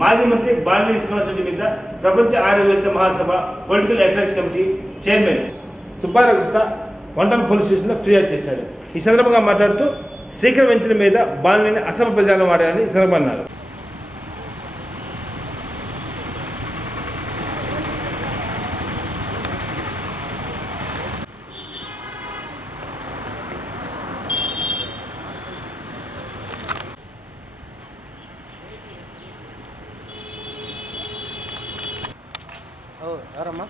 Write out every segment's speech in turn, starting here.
మాజీ మంత్రి బాలినేని శ్రీనివాసరెడ్డి మీద ప్రపంచ ఆరోగ్య మహాసభ political affairs committee chairman Subbarao Gupta వంటల్ police స్టేషన్లో ఫిర్యాదు చేశారు. ఈ సందర్భంగా మాట్లాడుతూ శీఘ్ర వెంచల మీద బాలినేని అసమ ప్రజలను వాడారని సందర్భం అన్నారు. ఎవరమ్మా?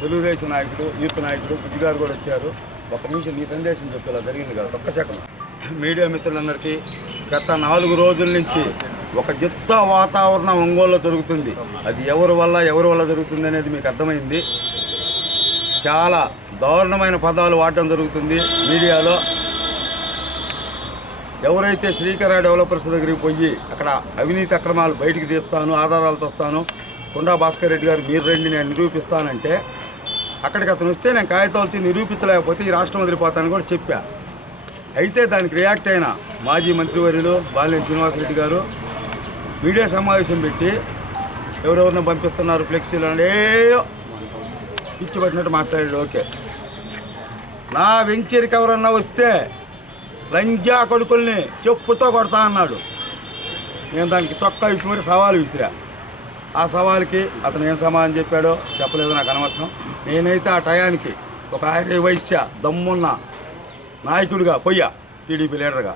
తెలుగుదేశం నాయకుడు యూత్ నాయకుడు బుజ్జి గారు కూడా వచ్చారు. ఒక నిమిషం నీ సందేశం చెప్పేలా జరిగింది కదా ఒక్క సెకండ్. మీడియా మిత్రులందరికీ గత నాలుగు రోజుల నుంచి ఒక యుద్ధ వాతావరణం ఒంగోలులో జరుగుతుంది. అది ఎవరి వల్ల ఎవరి వల్ల జరుగుతుంది అనేది మీకు అర్థమైంది. చాలా దారుణమైన పదాలు వాడడం జరుగుతుంది మీడియాలో. ఎవరైతే శ్రీకర డెవలపర్స్ దగ్గరికి పోయి అక్కడ అవినీతి అక్రమాలు బయటికి తీస్తాను ఆధారాలతో వస్తాను కొండా భాస్కర్ రెడ్డి గారు మీరు రండి నేను నిరూపిస్తానంటే అక్కడికి అతను వస్తే నేను కాగితాల్చి వచ్చి నిరూపించలేకపోతే ఈ రాష్ట్రం వదిలిపోతానని కూడా చెప్పా. అయితే దానికి రియాక్ట్ అయిన మాజీ మంత్రివర్యులు బాలినేని శ్రీనివాసరెడ్డి గారు మీడియా సమావేశం పెట్టి ఎవరెవరిని పంపిస్తున్నారు ఫ్లెక్సీలు అని పిచ్చి పట్టినట్టు మాట్లాడాడు ఓకే. నా వెంచర్కి ఎవరన్నా వస్తే లంజా కొడుకుల్ని చెప్పుతో కొడతా అన్నాడు. నేను దానికి చొక్కా ఇచ్చి మరి సవాలు విసిరా. ఆ సవాల్కి అతను ఏం సమాధానం చెప్పాడో చెప్పలేదు నాకు అనవసరం. నేనైతే ఆ టయానికి ఒక ఆర్య వైశ్య దమ్మున్న నాయకుడిగా పొయ్యా టీడీపీ లీడర్గా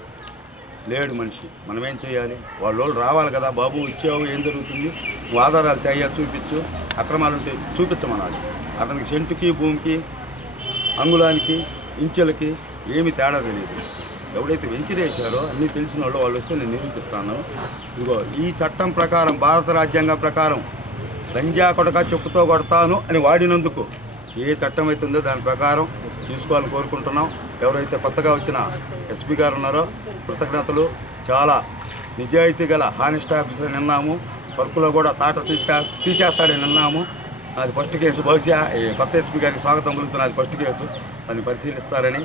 లేడు మనిషి. మనం ఏం చేయాలి? వాళ్ళు రావాలి కదా. బాబు ఇచ్చావు ఏం జరుగుతుంది? నువ్వు ఆధారాలు తయారు చూపించు. అక్రమాలు ఉంటే చూపించమనాలి. అతనికి సెంటుకి భూమికి అంగుళానికి ఇంచెలకి ఏమి తేడా తెలియదు. ఎవడైతే వెంచరేశారో అన్నీ తెలిసిన వాళ్ళు వాళ్ళు వస్తే నేను నిరూపిస్తాను. ఇదిగో ఈ చట్టం ప్రకారం భారత రాజ్యాంగం ప్రకారం లంజా కొడక చెప్పుతో కొడతాను అని వాడినందుకు ఏ చట్టం అయితే ఉందో దాని ప్రకారం తీసుకోవాలని కోరుకుంటున్నాం. ఎవరైతే కొత్తగా వచ్చిన ఎస్పీ గారు ఉన్నారో కృతజ్ఞతలు. చాలా నిజాయితీ గల హానెస్ట్ ఆఫీసర్ నిన్నాము వర్క్లో కూడా తాట తీసే తీసేస్తాడని నిన్నాము అది ఫస్ట్ కేసు. బహుశా ఈ కొత్త ఎస్పీ గారికి స్వాగతం పలుకుతున్న అది ఫస్ట్ కేసు. దాన్ని పరిశీలిస్తారని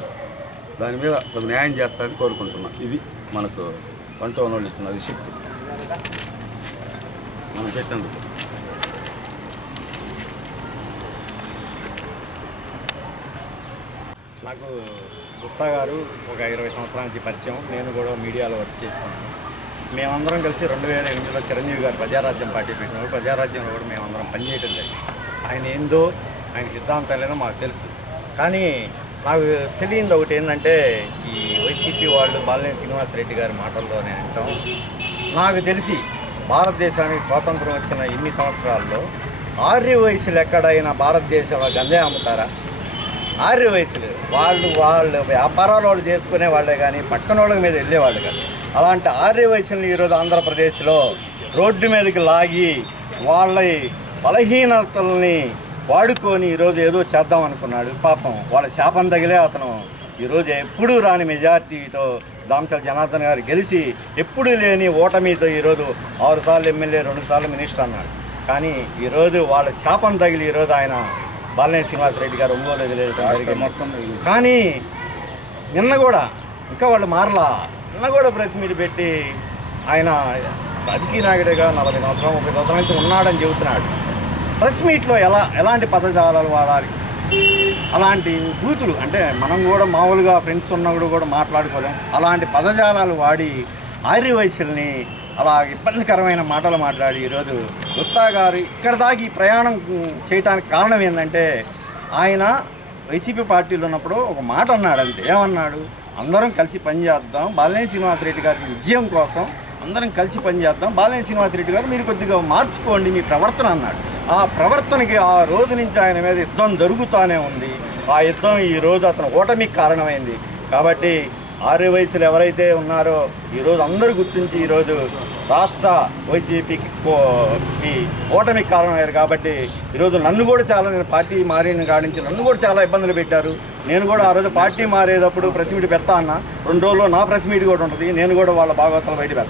దాని మీద ఒక న్యాయం చేస్తారని కోరుకుంటున్నాం. ఇది మనకు వంట వాళ్ళు ఇచ్చిన రిసిప్ట్ మనం పెట్టినందుకు నాకు గుప్తా గారు ఒక ఇరవై సంవత్సరాల నుంచి పరిచయం. నేను కూడా మీడియాలో వర్క్ చేస్తున్నాను. మేమందరం కలిసి రెండు వేల ఎనిమిదిలో చిరంజీవి గారు ప్రజారాజ్యం పార్టీ పెట్టినప్పుడు ప్రజారాజ్యంలో కూడా మేమందరం పనిచేయటం జరిగింది. ఆయన ఏందో ఆయన సిద్ధాంతం లేదో మాకు తెలుసు. కానీ నాకు తెలియదు ఒకటి ఏంటంటే ఈ వైసీపీ వాళ్ళు బాలినేని శ్రీనివాసరెడ్డి గారి మాటల్లో నేను అంటాం నాకు తెలిసి భారతదేశానికి స్వాతంత్రం వచ్చిన ఇన్ని సంవత్సరాల్లో ఆర్య వయసులు ఎక్కడైనా భారతదేశంలో గంజాయి అమ్ముతారా? ఆర్య వయసులు. వాళ్ళు వాళ్ళు వ్యాపారాలు వాళ్ళు చేసుకునే వాళ్ళే కానీ పక్కన వాళ్ళ మీద వెళ్ళేవాళ్ళు కాదు. అలాంటి ఆర్య వయసుని ఈరోజు ఆంధ్రప్రదేశ్లో రోడ్డు మీదకి లాగి వాళ్ళ బలహీనతల్ని వాడుకొని ఈరోజు ఏదో చేద్దాం అనుకున్నాడు. పాపం వాళ్ళ శాపం తగిలే అతను ఈరోజు ఎప్పుడూ రాని మెజార్టీతో దామచల జనార్దన్ గారు గెలిచి ఎప్పుడూ లేని ఓటమితో ఈరోజు ఆరు సార్లు ఎమ్మెల్యే రెండు సార్లు మినిస్టర్ అన్నాడు. కానీ ఈరోజు వాళ్ళ శాపం తగిలి ఈరోజు ఆయన బాలినేని శ్రీనివాసరెడ్డి గారు ఒంగోలు జరిగింది. కానీ నిన్న కూడా ఇంకా వాళ్ళు మారలా. నిన్న కూడా ప్రెస్ మీట్ పెట్టి ఆయన రాజకీయ నాయకుడిగా నలభై సంవత్సరం ముప్పై సంవత్సరాల నుంచి ఉన్నాడని చెబుతున్నాడు. ప్రెస్ మీట్లో ఎలా ఎలాంటి పదజాలాలు వాడాలి? అలాంటి బూతులు అంటే మనం కూడా మామూలుగా ఫ్రెండ్స్ ఉన్నప్పుడు కూడా మాట్లాడుకోలేం. అలాంటి పదజాలాలు వాడి ఆర్య వయసుల్ని అలా ఇబ్బందికరమైన మాటలు మాట్లాడి ఈరోజు గుప్తా గారు ఇక్కడ దాకా ఈ ప్రయాణం చేయటానికి కారణం ఏంటంటే ఆయన వైసీపీ పార్టీలో ఉన్నప్పుడు ఒక మాట అన్నాడు అంతే ఏమన్నాడు? అందరం కలిసి పనిచేద్దాం బాలినేని శ్రీనివాసరెడ్డి గారికి విజయం కోసం అందరం కలిసి పనిచేద్దాం బాలినేని శ్రీనివాసరెడ్డి గారు మీరు కొద్దిగా మార్చుకోండి మీ ప్రవర్తన అన్నాడు. ఆ ప్రవర్తనకి ఆ రోజు నుంచి ఆయన మీద యుద్ధం జరుగుతూనే ఉంది. ఆ యుద్ధం ఈ రోజు అతను ఓటమికి కారణమైంది. కాబట్టి ఆరు వయసులు ఎవరైతే ఉన్నారో ఈరోజు అందరూ గుర్తించి ఈరోజు రాష్ట్ర వైసీపీకి కి ఓటమికి కారణమయ్యారు కాబట్టి ఈరోజు నన్ను కూడా చాలా నేను పార్టీ మారిన కాడించి నన్ను కూడా చాలా ఇబ్బందులు పెట్టారు. నేను కూడా ఆ రోజు పార్టీ మారేటప్పుడు ప్రెస్ మీట్ పెడతా అన్న. రెండు రోజుల్లో నా ప్రెస్ మీట్ కూడా ఉంటుంది. నేను కూడా వాళ్ళ భాగవతం బయట